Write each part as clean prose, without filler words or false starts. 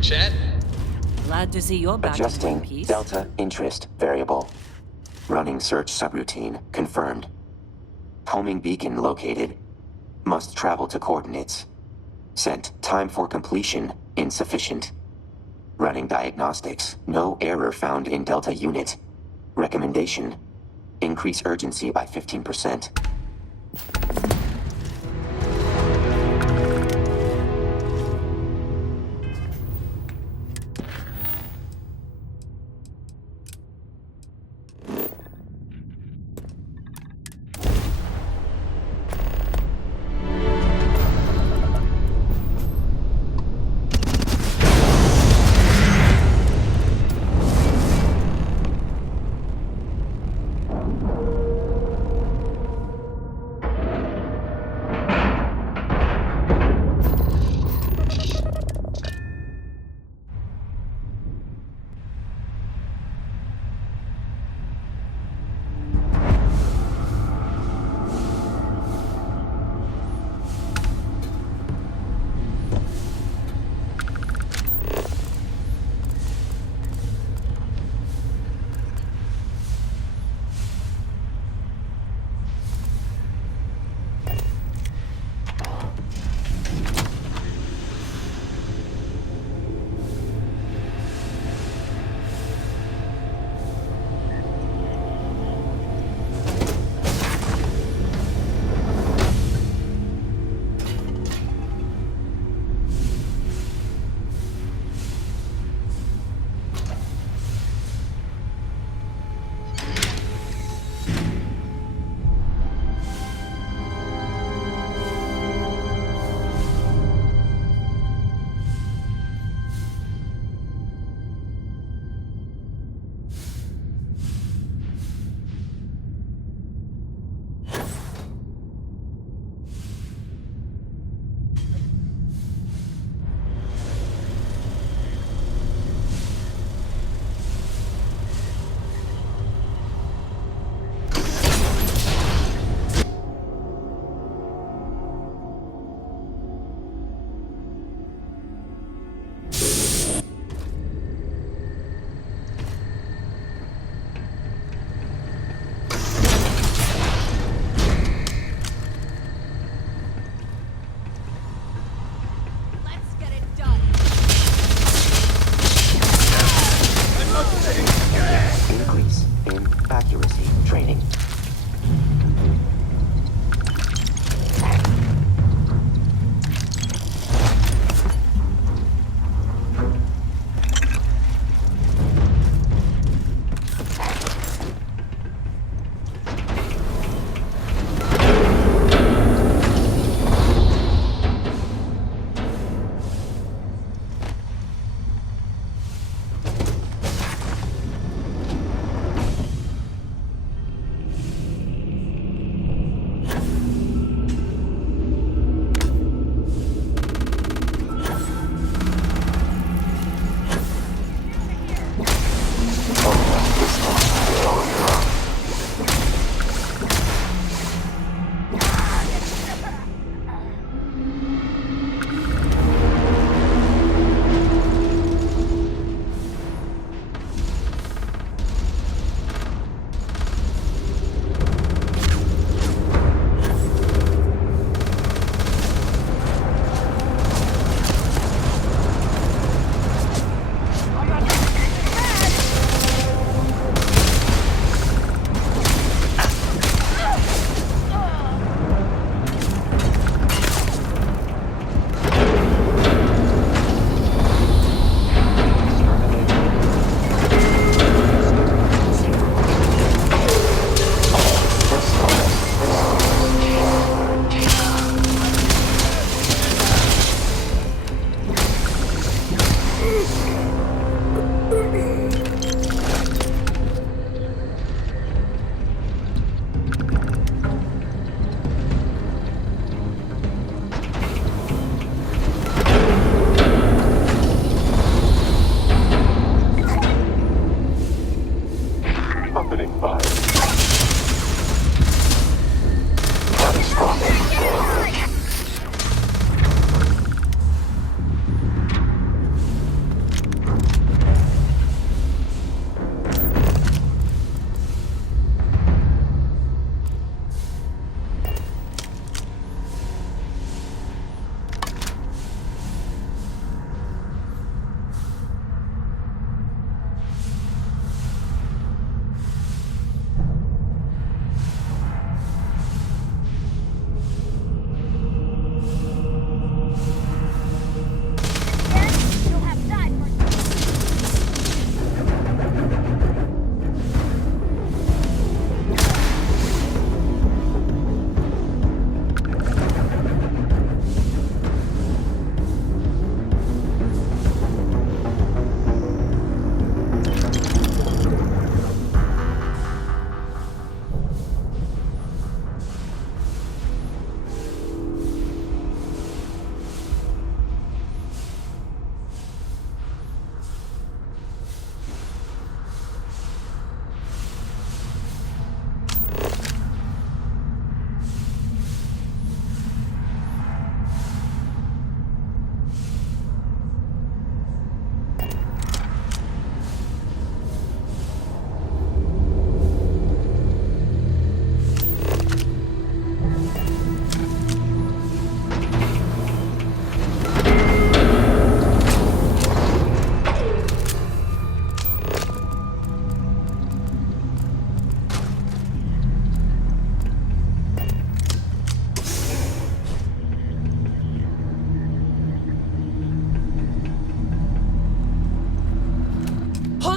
chat. Glad to see you're back in one Adjusting piece. Delta interest variable. Running search subroutine confirmed. Homing beacon located. Must travel to coordinates. Sent time for completion insufficient. Running diagnostics. No error found in Delta unit. Recommendation. Increase urgency by 15%.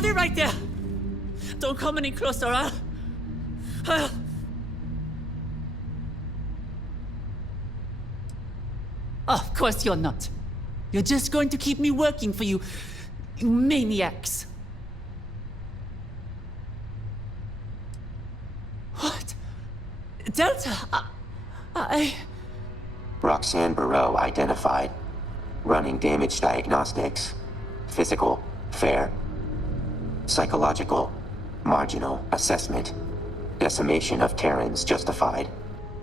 Hold it right there! Don't come any closer, I'll... Of course you're not. You're just going to keep me working for you, you maniacs. What? Delta, I... Roxanne Barreau identified. Running damage diagnostics. Physical, fair. Psychological, marginal assessment. Decimation of Terrans justified.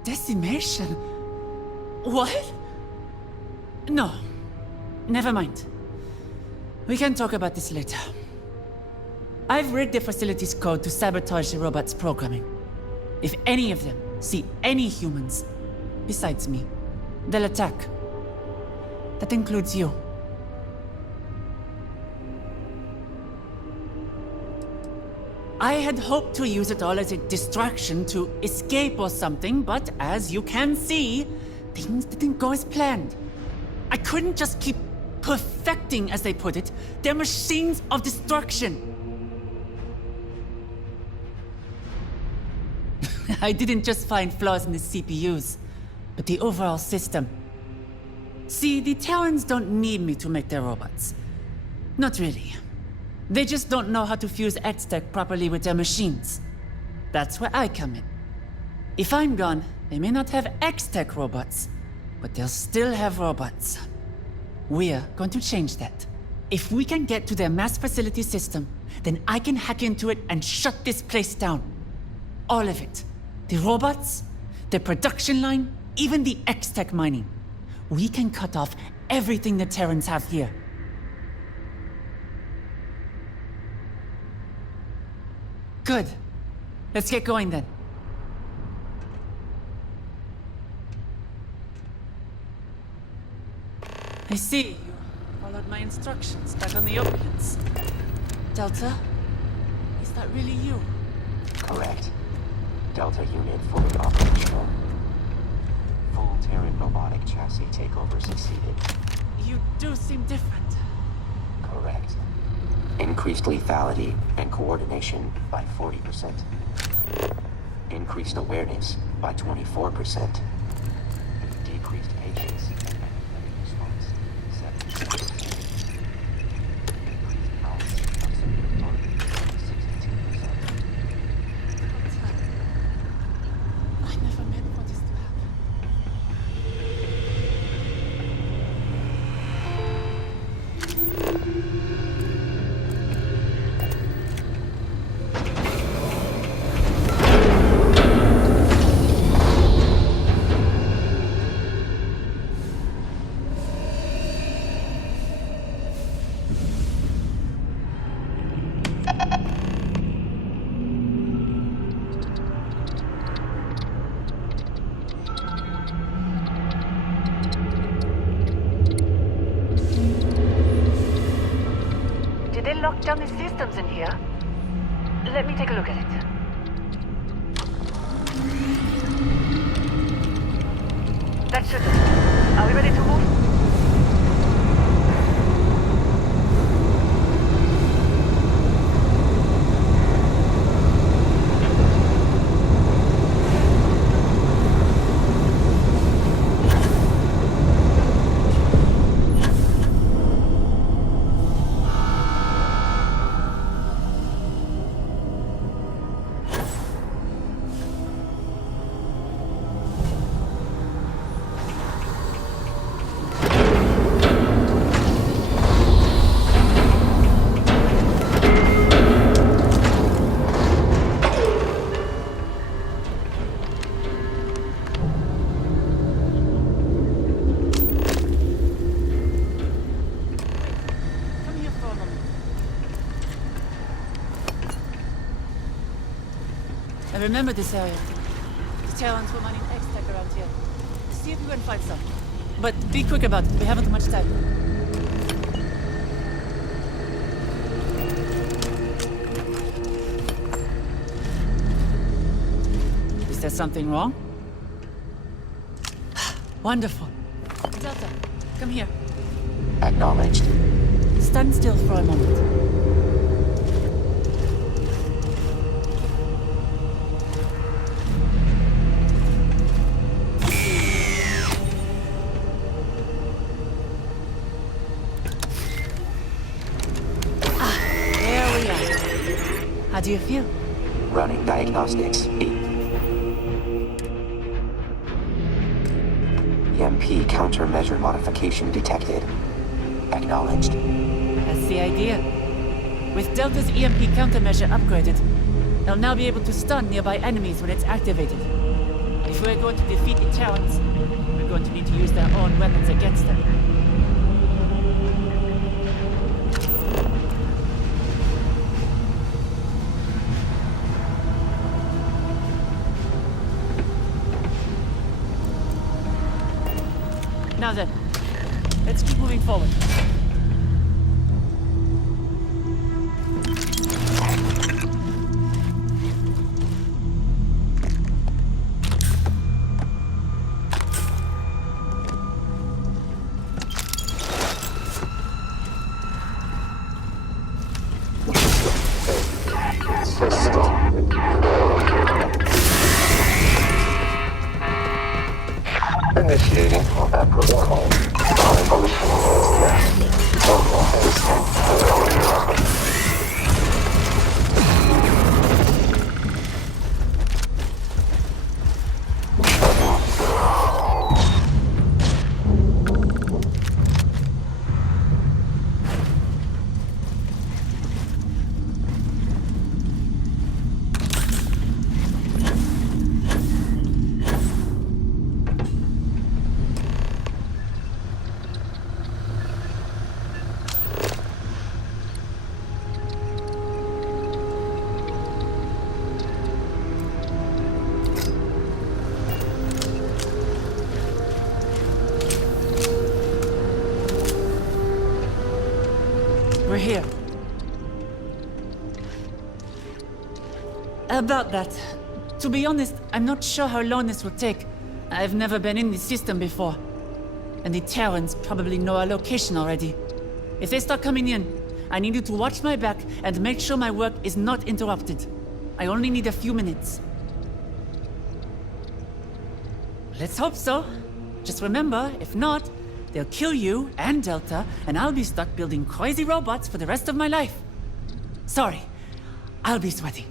Decimation? What? No. Never mind. We can talk about this later. I've read the facility's code to sabotage the robot's programming. If any of them see any humans besides me, they'll attack. That includes you. I had hoped to use it all as a distraction to escape or something, but as you can see, things didn't go as planned. I couldn't just keep perfecting, as they put it, their machines of destruction. I didn't just find flaws in the CPUs, but the overall system. See, the Terrans don't need me to make their robots. Not really. They just don't know how to fuse X-Tech properly with their machines. That's where I come in. If I'm gone, they may not have X-Tech robots, but they'll still have robots. We're going to change that. If we can get to their mass facility system, then I can hack into it and shut this place down. All of it. The robots, the production line, even the X-Tech mining. We can cut off everything the Terrans have here. Good. Let's get going then. I see. You followed my instructions back on the opiates. Delta? Is that really you? Correct. Delta unit fully operational. Full Terran robotic chassis takeover succeeded. You do seem different. Correct. Increased lethality and coordination by 40%. Increased awareness by 24%. Decreased patience and empathetic response 7%. Increased knowledge of superiority 62%. I never meant for this to happen. Did they lock down the systems in here? Let me take a look at it. That should do. Are we ready to move? I remember this area. The Terrans were mining X-Tech around here. See if we can find some. But be quick about it. We haven't much time. Is there something wrong? Wonderful. Delta, come here. Acknowledged. Stand still for a moment. How do you feel? Running diagnostics. EMP countermeasure modification detected. Acknowledged. That's the idea. With Delta's EMP countermeasure upgraded, they'll now be able to stun nearby enemies when it's activated. If we're going to defeat the Terrans, we're going to need to use their own weapons against them. Now then, let's keep moving forward. Initiating combat protocol. We're here. About that. To be honest, I'm not sure how long this will take. I've never been in this system before. And the Terrans probably know our location already. If they start coming in, I need you to watch my back and make sure my work is not interrupted. I only need a few minutes. Let's hope so. Just remember, if not, they'll kill you and Delta, and I'll be stuck building crazy robots for the rest of my life. Sorry, I'll be sweaty.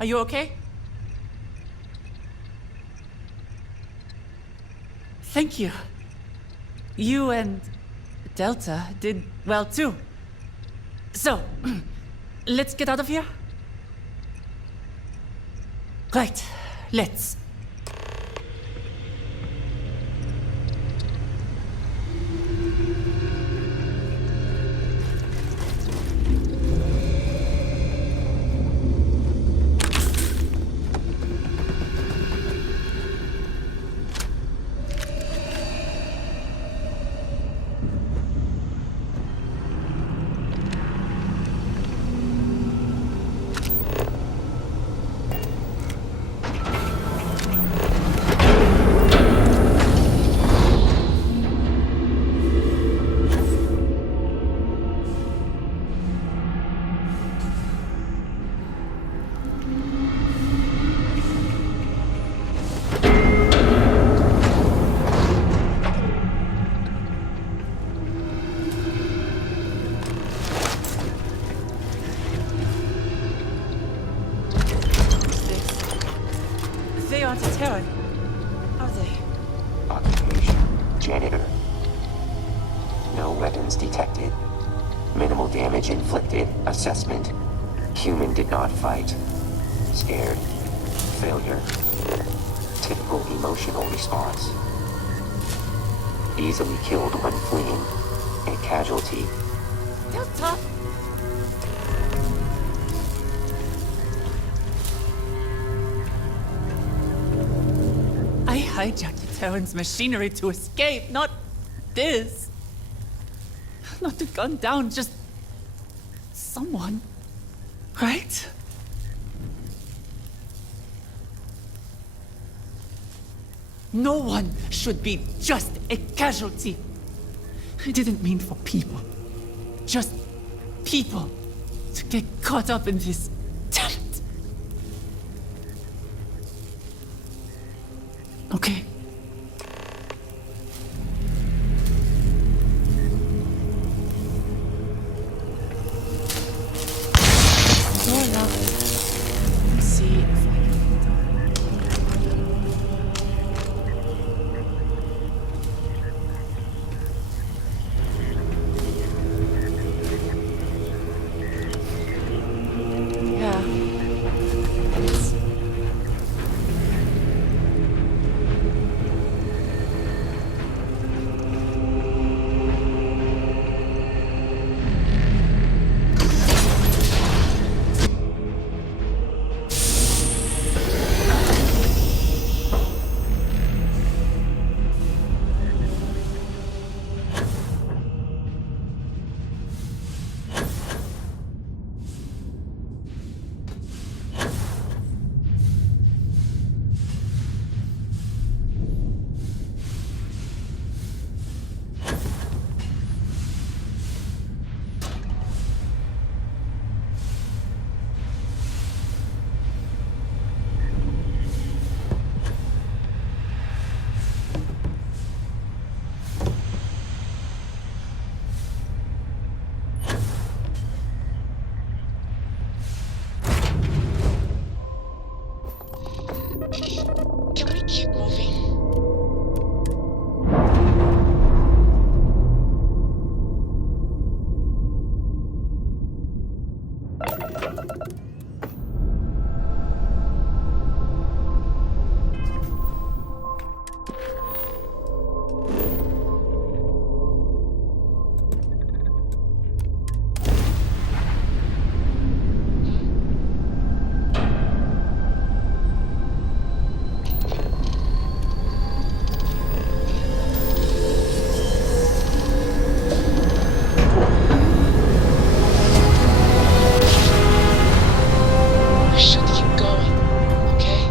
Are you okay? Thank you. You and Delta did well too. So, let's get out of here? Right, let's. Terran. Are they? Occupation, janitor. No weapons detected. Minimal damage inflicted. Assessment. Human did not fight. Scared. Failure. Typical emotional response. Easily killed when fleeing. A casualty. Delta! I hijacked the Terran's machinery to escape, not this. Not to gun down just someone, right? No one should be just a casualty. I didn't mean for people. Just people to get caught up in this. Damn it. Okay. Door locked. Let's see if I can Yeah. It's... Can we keep moving? We should keep going, okay?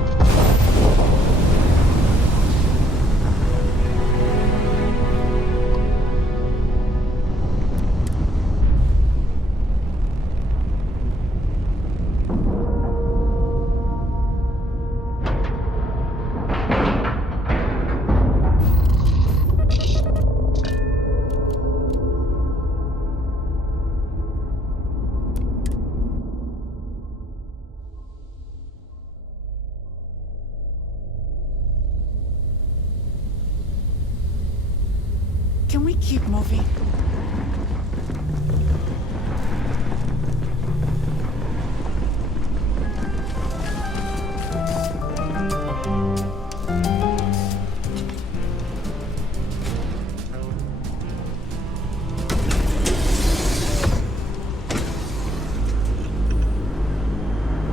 Can we keep moving?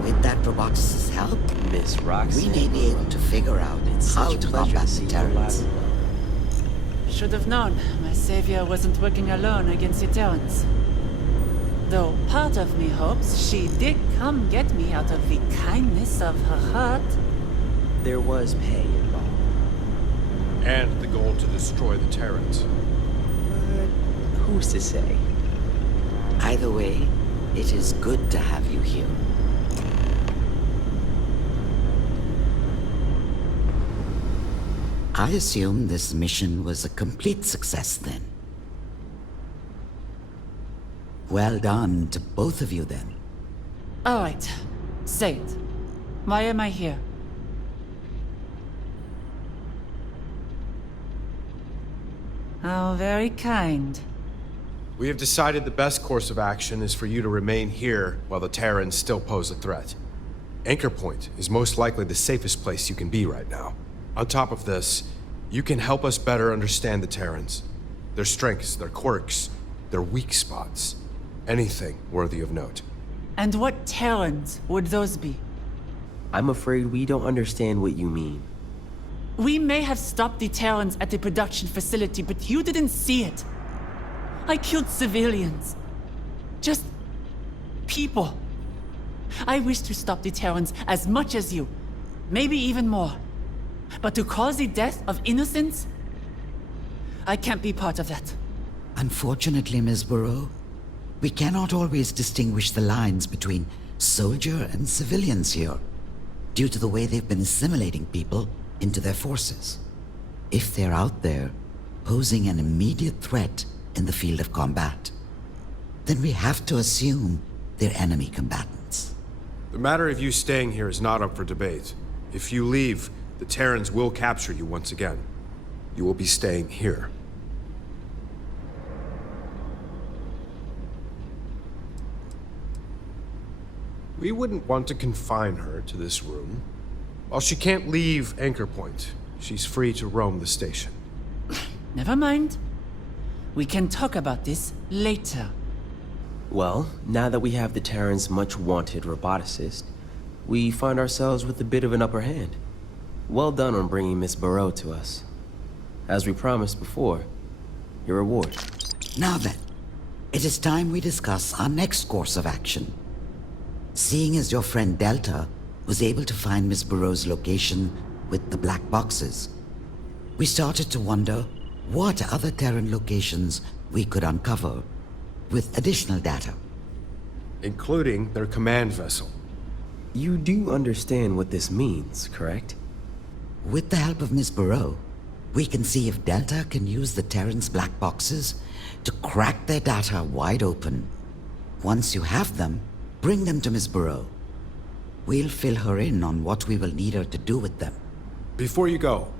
With Dr. Box's help, Miss Roxy. we may be able to figure out It's how such a to pleasure combat to see the you alive Terrans. and well. Should have known my savior wasn't working alone against the Terrans. Though part of me hopes she did come get me out of the kindness of her heart. There was pay involved. And the goal to destroy the Terrans. But who's to say? Either way, it is good to have you here. I assume this mission was a complete success then. Well done to both of you then. All right, say it. Why am I here? How very kind. We have decided the best course of action is for you to remain here while the Terrans still pose a threat. Anchor Point is most likely the safest place you can be right now. On top of this, you can help us better understand the Terrans. Their strengths, their quirks, their weak spots. Anything worthy of note. And what Terrans would those be? I'm afraid we don't understand what you mean. We may have stopped the Terrans at the production facility, but you didn't see it. I killed civilians. Just people. I wish to stop the Terrans as much as you. Maybe even more. But to cause the death of innocents? I can't be part of that. Unfortunately, Ms. Burrow, we cannot always distinguish the lines between soldier and civilians here, due to the way they've been assimilating people into their forces. If they're out there, posing an immediate threat in the field of combat, then we have to assume they're enemy combatants. The matter of you staying here is not up for debate. If you leave, the Terrans will capture you once again. You will be staying here. We wouldn't want to confine her to this room. While she can't leave Anchor Point, she's free to roam the station. Never mind. We can talk about this later. Well, now that we have the Terran's much-wanted roboticist, we find ourselves with a bit of an upper hand. Well done on bringing Miss Burrow to us. As we promised before, your reward. Now then, it is time we discuss our next course of action. Seeing as your friend Delta was able to find Miss Burrow's location with the black boxes, we started to wonder what other Terran locations we could uncover with additional data. Including their command vessel. You do understand what this means, correct? With the help of Miss Burrow, we can see if Delta can use the Terran's black boxes to crack their data wide open. Once you have them, bring them to Miss Burrow. We'll fill her in on what we will need her to do with them. Before you go,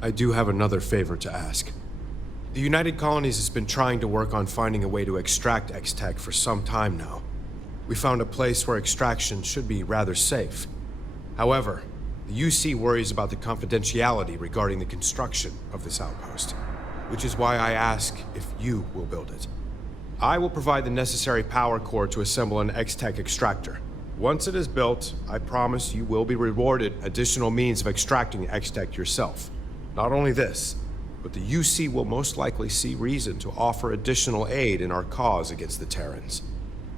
I do have another favor to ask. The United Colonies has been trying to work on finding a way to extract X-Tech for some time now. We found a place where extraction should be rather safe. However, the UC worries about the confidentiality regarding the construction of this outpost, which is why I ask if you will build it. I will provide the necessary power core to assemble an X-Tech extractor. Once it is built, I promise you will be rewarded additional means of extracting X-Tech yourself. Not only this, but the UC will most likely see reason to offer additional aid in our cause against the Terrans,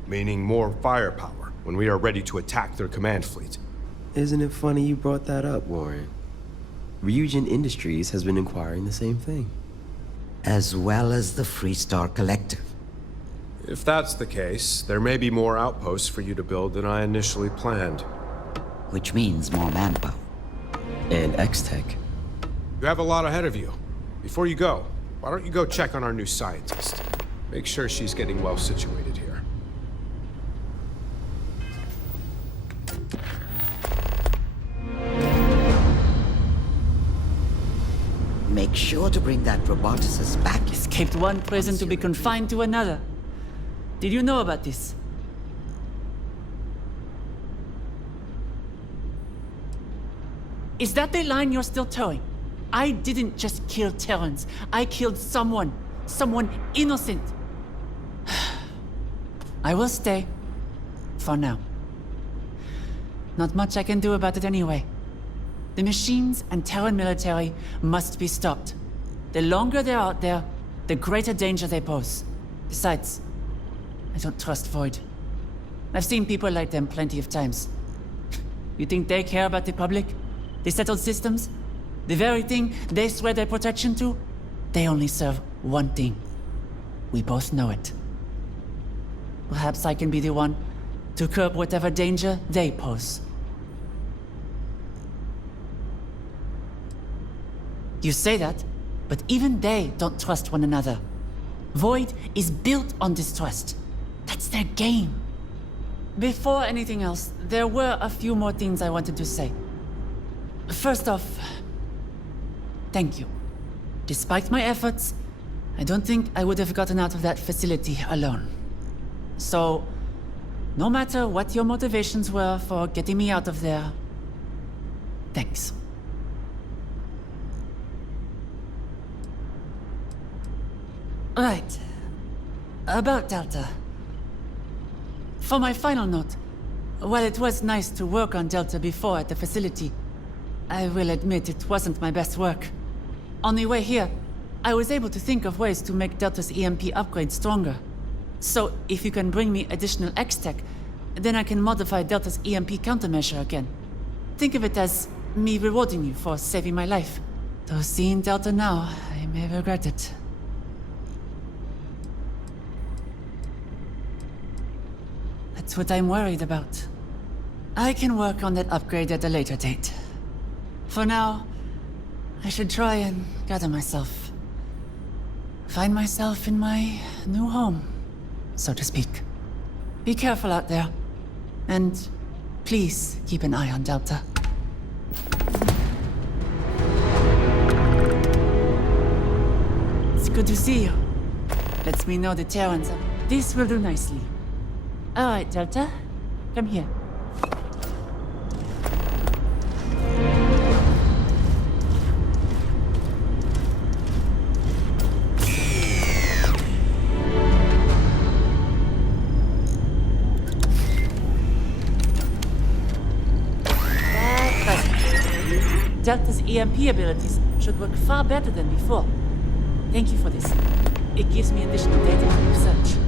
meaning more firepower when we are ready to attack their command fleet. Isn't it funny you brought that up, Warren? Ryujin Industries has been inquiring the same thing. As well as the Freestar Collective. If that's the case, there may be more outposts for you to build than I initially planned. Which means more manpower. And X-Tech. You have a lot ahead of you. Before you go, why don't you go check on our new scientist? Make sure she's getting well situated here. Make sure to bring that roboticist back. Escaped one prison to be confined to another. Did you know about this? Is that the line you're still towing? I didn't just kill Terrans. I killed someone. Someone innocent. I will stay. For now. Not much I can do about it anyway. The machines and Terran military must be stopped. The longer they're out there, the greater danger they pose. Besides, I don't trust Void. I've seen people like them plenty of times. You think they care about the public? The settled systems? The very thing they swear their protection to? They only serve one thing. We both know it. Perhaps I can be the one to curb whatever danger they pose. You say that, but even they don't trust one another. Void is built on distrust. That's their game. Before anything else, there were a few more things I wanted to say. First off, thank you. Despite my efforts, I don't think I would have gotten out of that facility alone. So, no matter what your motivations were for getting me out of there, thanks. Right. About Delta. For my final note, while it was nice to work on Delta before at the facility, I will admit it wasn't my best work. On the way here, I was able to think of ways to make Delta's EMP upgrade stronger. So, if you can bring me additional X-Tech, then I can modify Delta's EMP countermeasure again. Think of it as me rewarding you for saving my life. Though seeing Delta now, I may regret it. That's what I'm worried about. I can work on that upgrade at a later date. For now, I should try and gather myself. Find myself in my new home, so to speak. Be careful out there. And please keep an eye on Delta. It's good to see you. Lets me know the Terrans are... This will do nicely. Alright, Delta. Come here. Delta's EMP abilities should work far better than before. Thank you for this. It gives me additional data to research.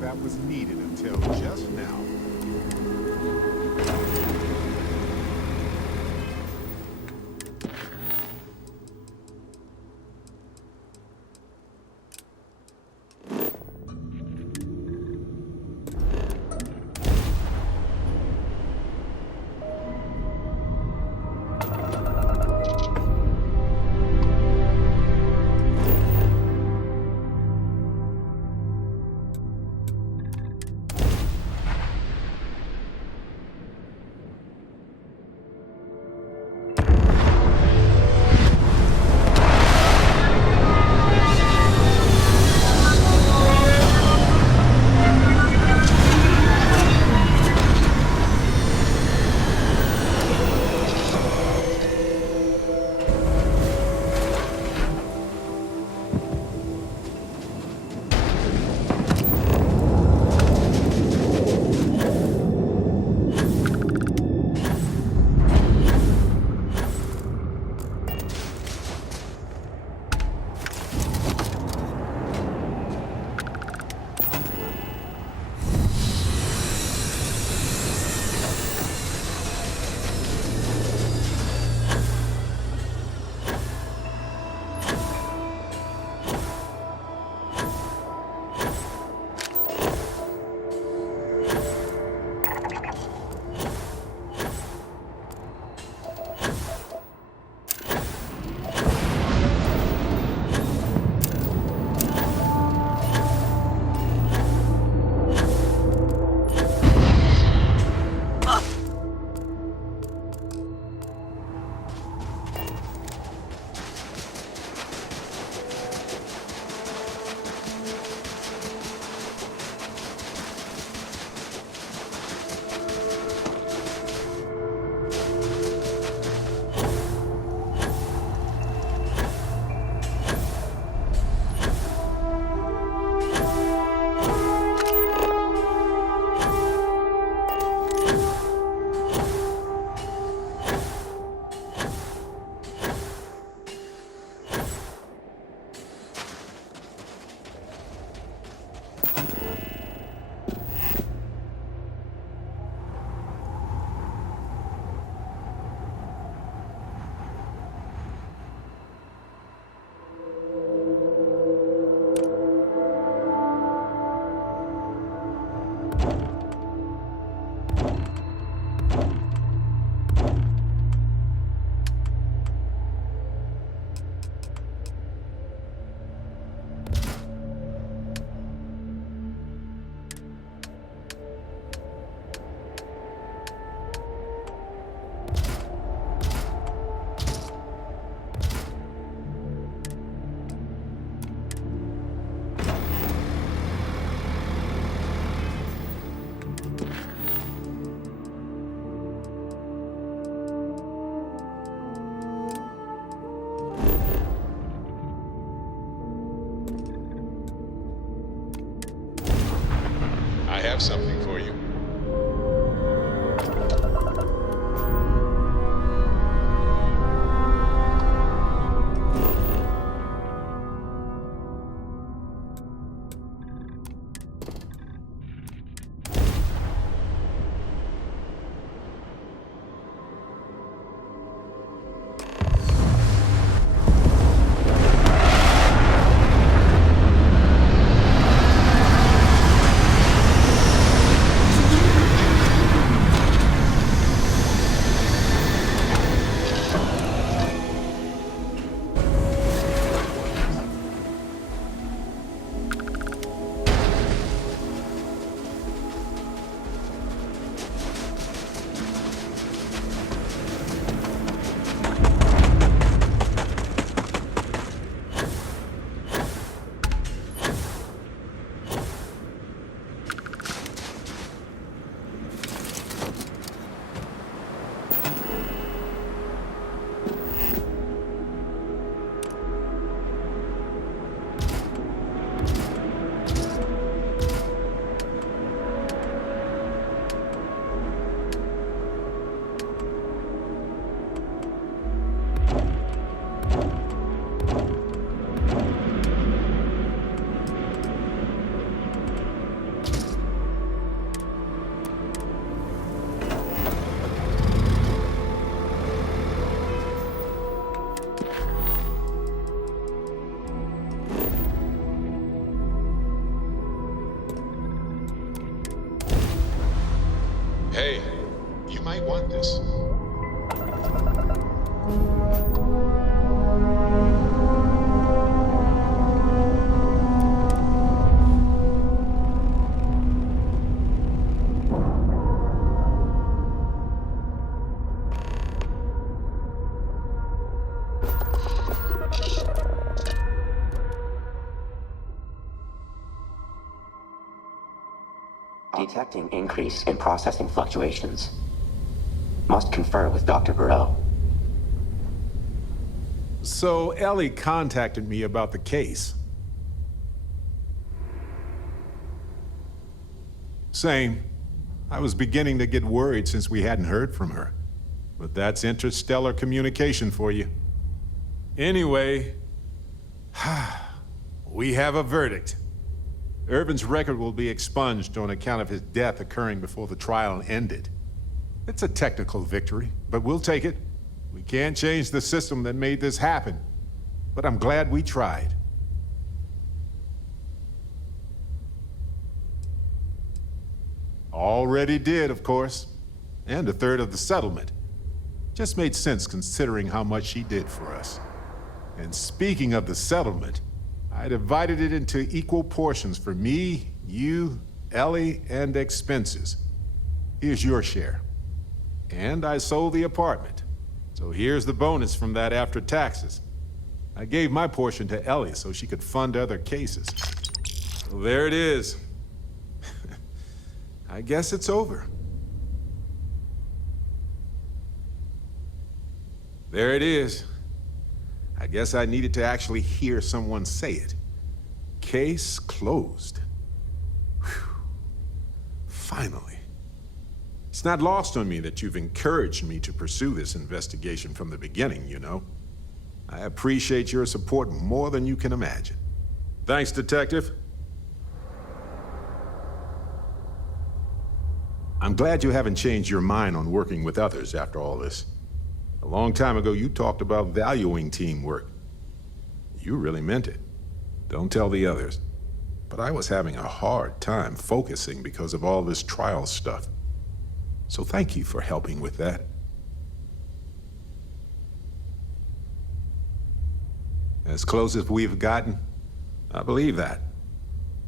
that was needed until just now. I have something for you. Detecting increase in processing fluctuations. Must confer with Dr. Burrow. So Ellie contacted me about the case. Same. I was beginning to get worried since we hadn't heard from her. But that's interstellar communication for you. Anyway, we have a verdict. Irvin's record will be expunged on account of his death occurring before the trial ended. It's a technical victory, but we'll take it. We can't change the system that made this happen, but I'm glad we tried. Already did, of course, and a third of the settlement. Just made sense considering how much she did for us. And speaking of the settlement, I divided it into equal portions for me, you, Ellie, and expenses. Here's your share. And I sold the apartment. So here's the bonus from that after taxes. I gave my portion to Ellie so she could fund other cases. So there it is. I guess it's over. There it is. I guess I needed to actually hear someone say it. Case closed. Whew. Finally. It's not lost on me that you've encouraged me to pursue this investigation from the beginning, you know. I appreciate your support more than you can imagine. Thanks, Detective. I'm glad you haven't changed your mind on working with others after all this. A long time ago, you talked about valuing teamwork. You really meant it. Don't tell the others. But I was having a hard time focusing because of all this trial stuff. So thank you for helping with that. As close as we've gotten, I believe that.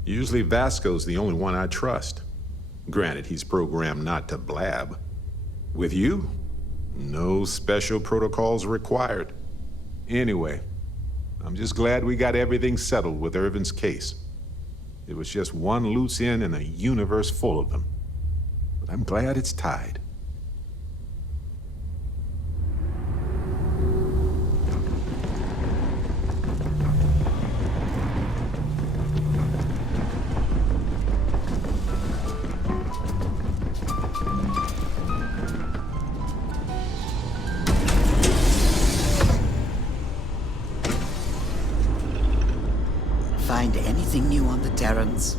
Usually Vasco's the only one I trust. Granted, he's programmed not to blab. With you, no special protocols required. Anyway, I'm just glad we got everything settled with Irvin's case. It was just one loose end in a universe full of them. But I'm glad it's tied. Find anything new on the Terrans?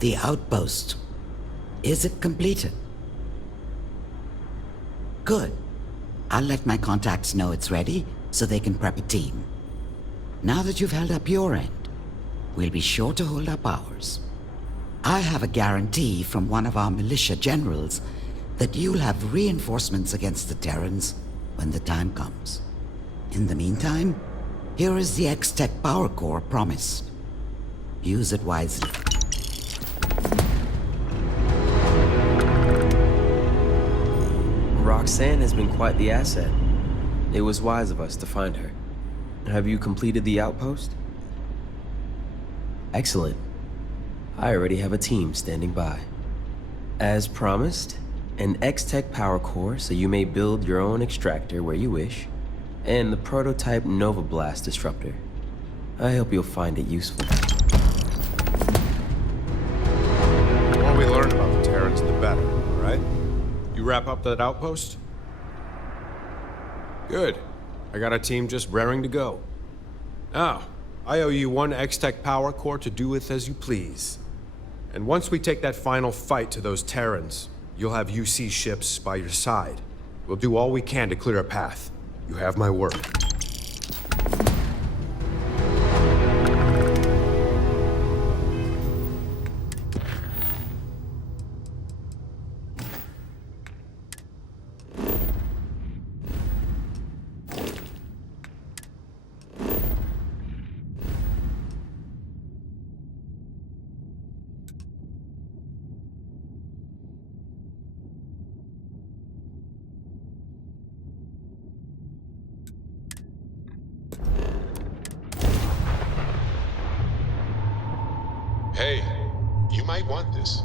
The outpost. Is it completed? Good. I'll let my contacts know it's ready so they can prep a team. Now that you've held up your end, we'll be sure to hold up ours. I have a guarantee from one of our militia generals that you'll have reinforcements against the Terrans when the time comes. In the meantime, here is the X-Tech power core promised. Use it wisely. Roxanne has been quite the asset. It was wise of us to find her. Have you completed the outpost? Excellent. I already have a team standing by. As promised, an X-Tech power core so you may build your own extractor where you wish, and the prototype Nova Blast disruptor. I hope you'll find it useful. The more we learn about the Terrans, the better, right? You wrap up that outpost? Good. I got a team just raring to go. Now, I owe you one X-Tech power core to do with as you please. And once we take that final fight to those Terrans, you'll have UC ships by your side. We'll do all we can to clear a path. You have my word. Hey, you might want this.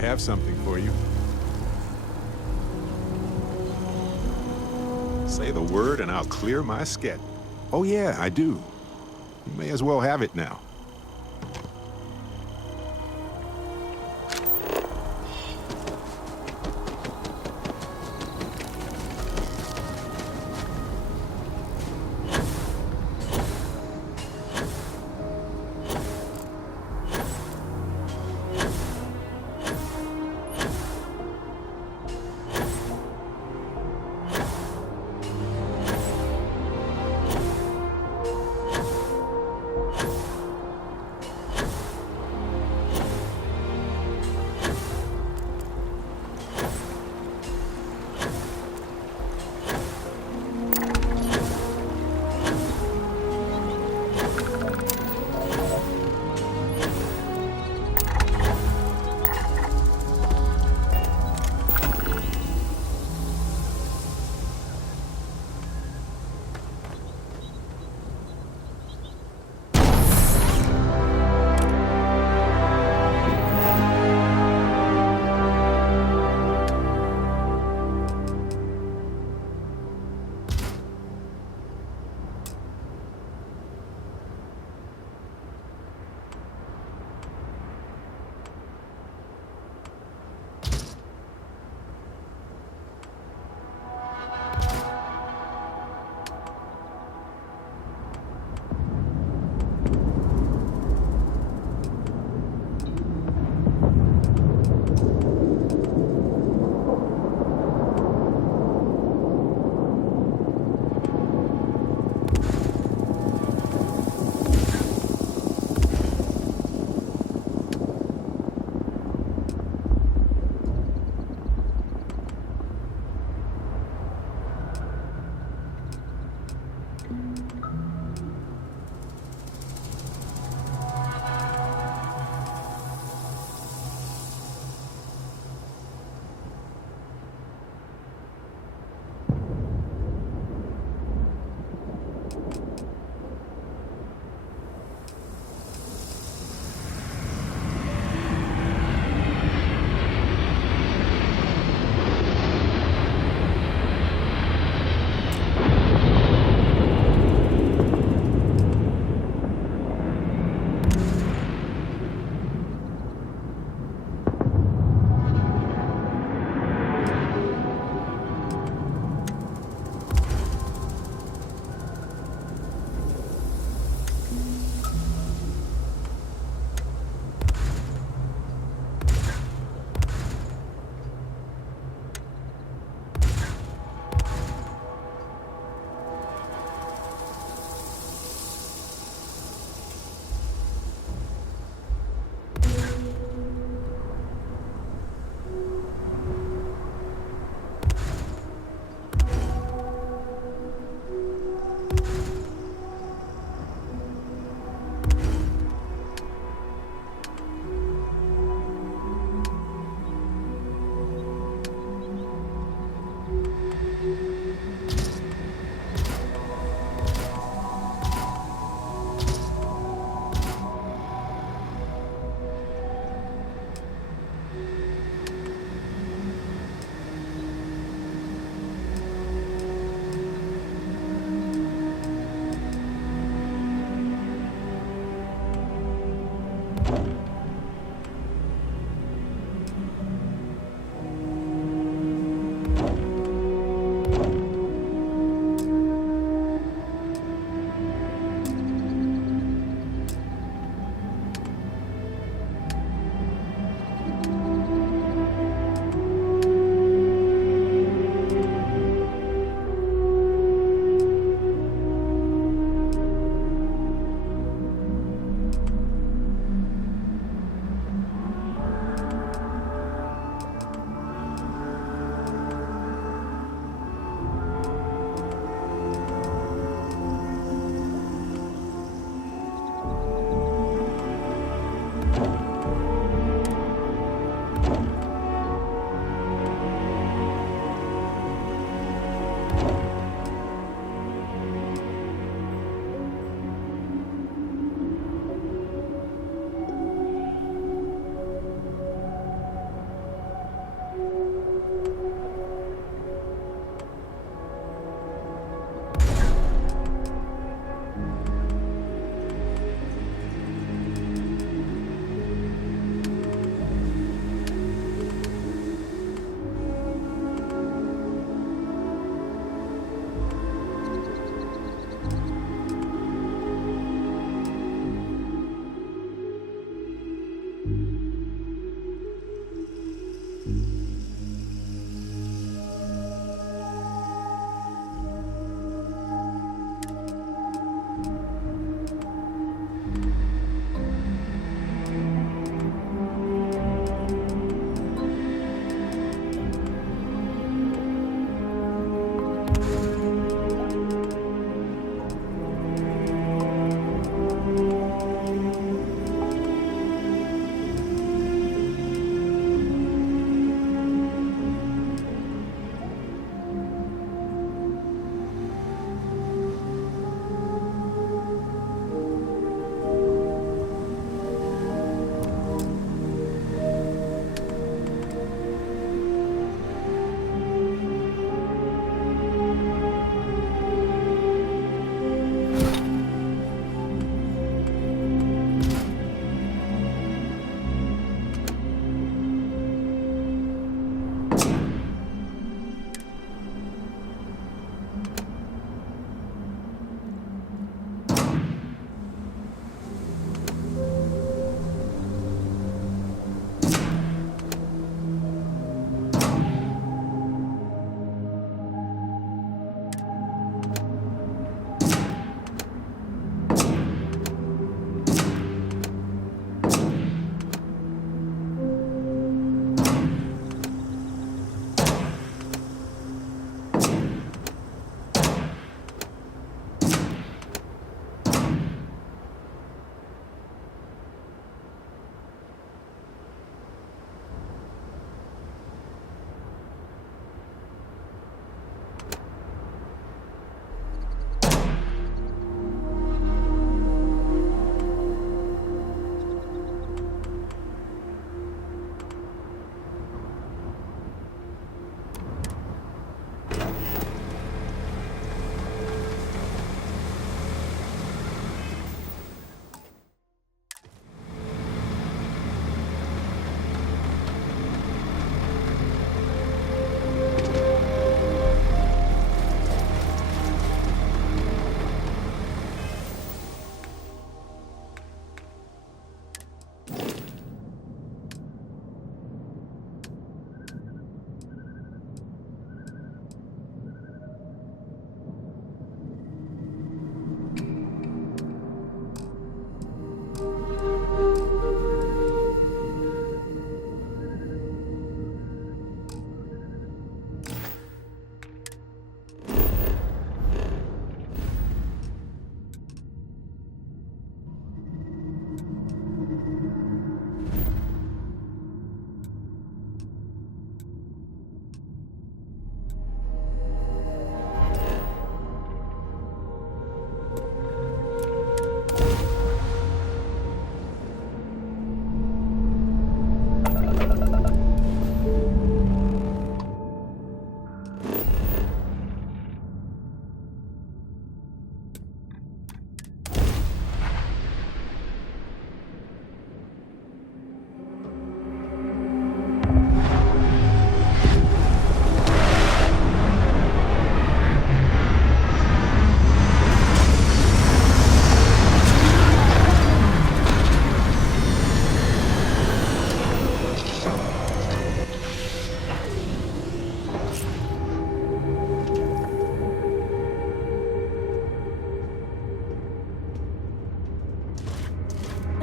I have something for you. Say the word and I'll clear my schedule. Oh yeah, I do. You may as well have it now.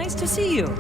Nice to see you.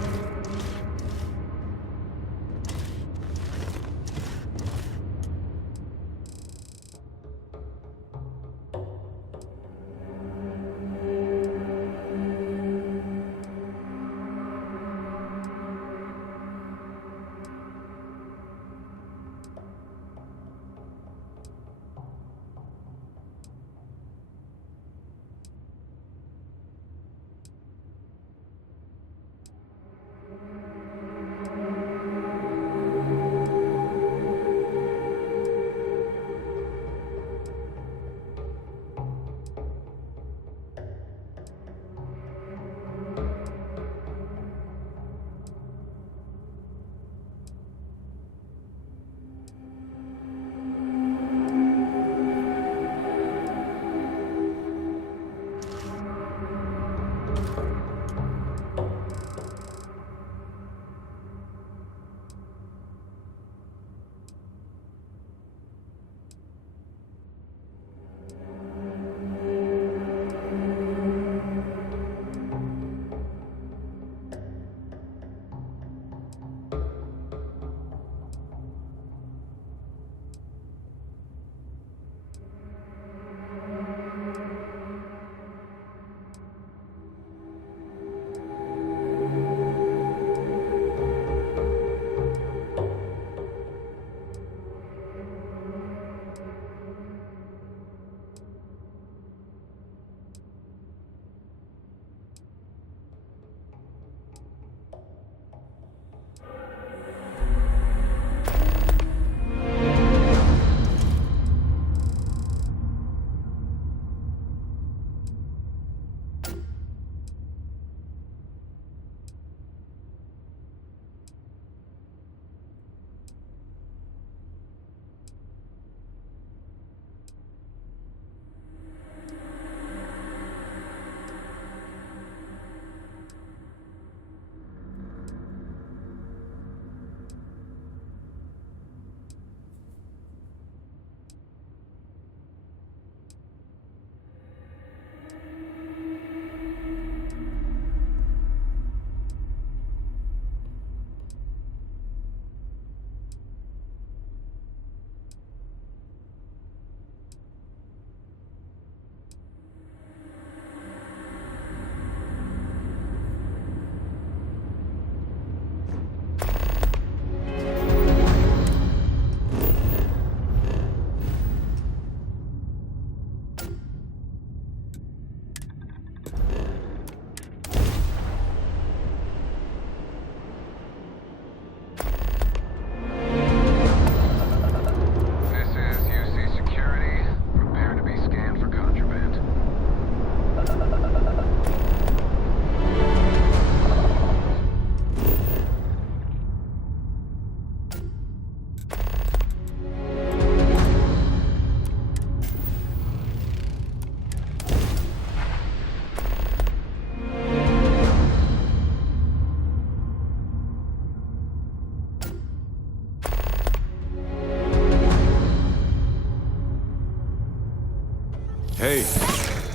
Hey,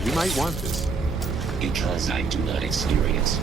you might want this. Because I do not experience